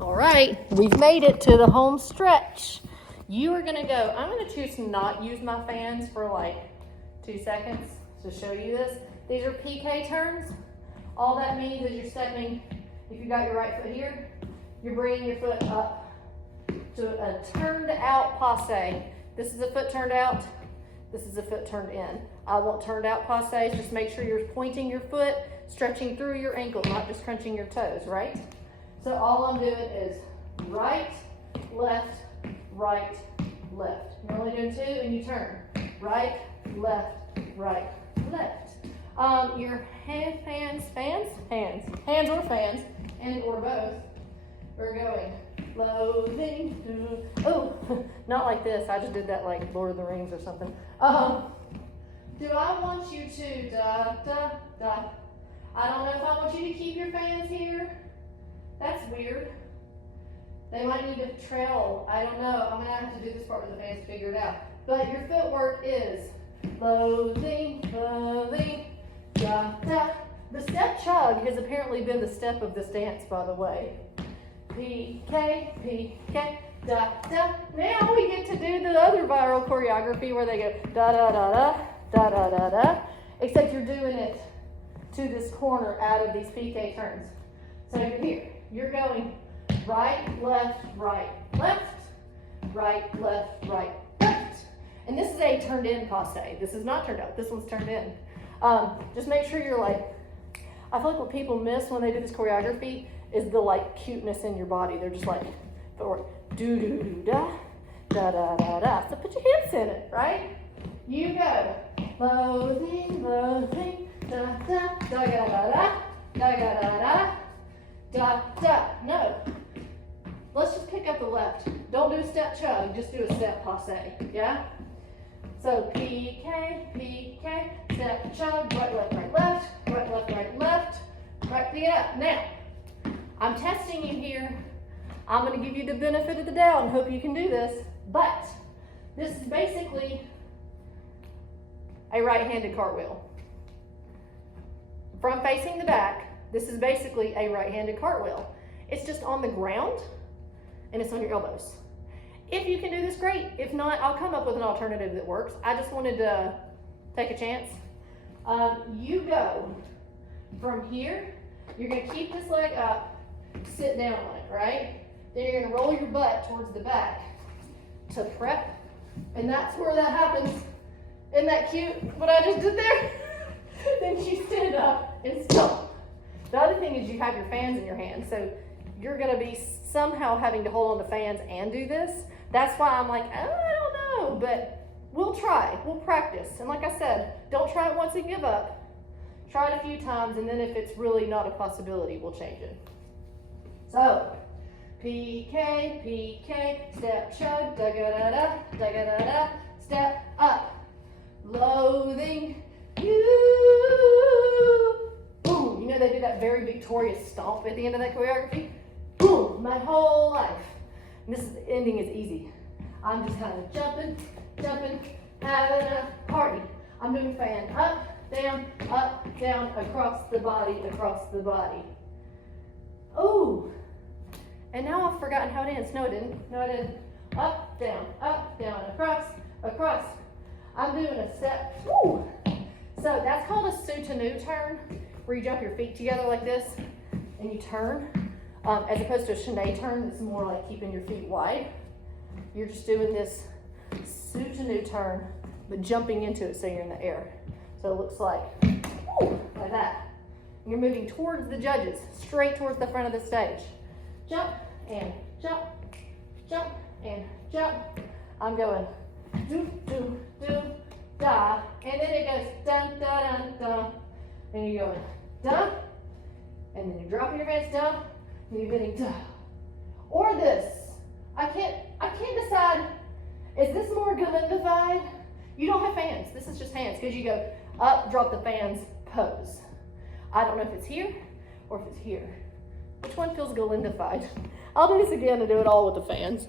All right, we've made it to the home stretch. You are gonna go, I'm gonna choose to not use my fans for like 2 seconds to show you this. These are PK turns. All that means is you're stepping, if you got your right foot here, you're bringing your foot up to a turned out passe. This is a foot turned out, this is a foot turned in. I want turned out passes, just make sure you're pointing your foot, stretching through your ankle, not just crunching your toes, right? So all I'm doing is right, left, right, left. You're only doing 2 and you turn. Right, left, right, left. Your hands or fans, and or both, are going loading. Oh, not like this. I just did that like Lord of the Rings or something. Do I want you to da, da, da? I don't know if I want you to keep your fans here. That's weird. They might need to trail. I don't know. I'm gonna have to do this part with the fans to figure it out. But your footwork is loading, loading, da, da. The step chug has apparently been the step of this dance, by the way. PK, PK, da, da. Now we get to do the other viral choreography where they go da, da, da, da, da, da, da, da. Except you're doing it to this corner out of these PK turns. So you're here. You're going right, left, right, left, right, left, right, left. And this is a turned in passe. This is not turned out. This one's turned in. Just make sure you're like, I feel like what people miss when they do this choreography is the like cuteness in your body. They're just like, do do do da, da da da da. So put your hips in it, right? You go. Loading, loading, da da da da da da da da da. Da, da, no. Let's just pick up the left. Don't do a step chug, just do a step passe, yeah? So PK, PK, step chug, right, left, right, left, right, left, right, left, right, pick it up. Now, I'm testing you here. I'm gonna give you the benefit of the doubt and hope you can do this, but this is basically a right-handed cartwheel. From facing the back, this is basically a right-handed cartwheel. It's just on the ground and it's on your elbows. If you can do this, great. If not, I'll come up with an alternative that works. I just wanted to take a chance. You go from here. You're gonna keep this leg up, sit down on it, right? Then you're gonna roll your butt towards the back to prep. And that's where that happens. Isn't that cute, what I just did there? Then you stand up and stomp. The other thing is you have your fans in your hand, so you're gonna be somehow having to hold on to fans and do this. That's why I'm like, oh, I don't know, but we'll try, we'll practice. And like I said, don't try it once and give up. Try it a few times, and then if it's really not a possibility, we'll change it. So, PK, PK, step chug, da-ga-da-da, da-ga-da-da, step up, loading, you. Boom, you know they do that very victorious stomp at the end of that choreography? Boom, my whole life. And this is, the ending is easy. I'm just kind of jumping, having a party. I'm doing fan up, down, across the body, Ooh, and now I've forgotten how it ends. No, it didn't. No, it didn't. Up, down, across. I'm doing a step. Woo. So that's called a soutenu turn, where you jump your feet together like this and you turn, as opposed to a chaîné turn that's more like keeping your feet wide. You're just doing this soutenu turn, but jumping into it so you're in the air. So it looks like, woo, like that. And you're moving towards the judges, straight towards the front of the stage. Jump and jump, jump and jump. I'm going do, do, do, da, and then it goes dun, da, dun, dun. And you're going dun, and then you're dropping your hands down, and you're getting dun. Or this. I can't decide, is this more Galindified? You don't have fans. This is just hands, because you go up, drop the fans, pose. I don't know if it's here or if it's here. Which one feels Galindified? I'll do this again and do it all with the fans.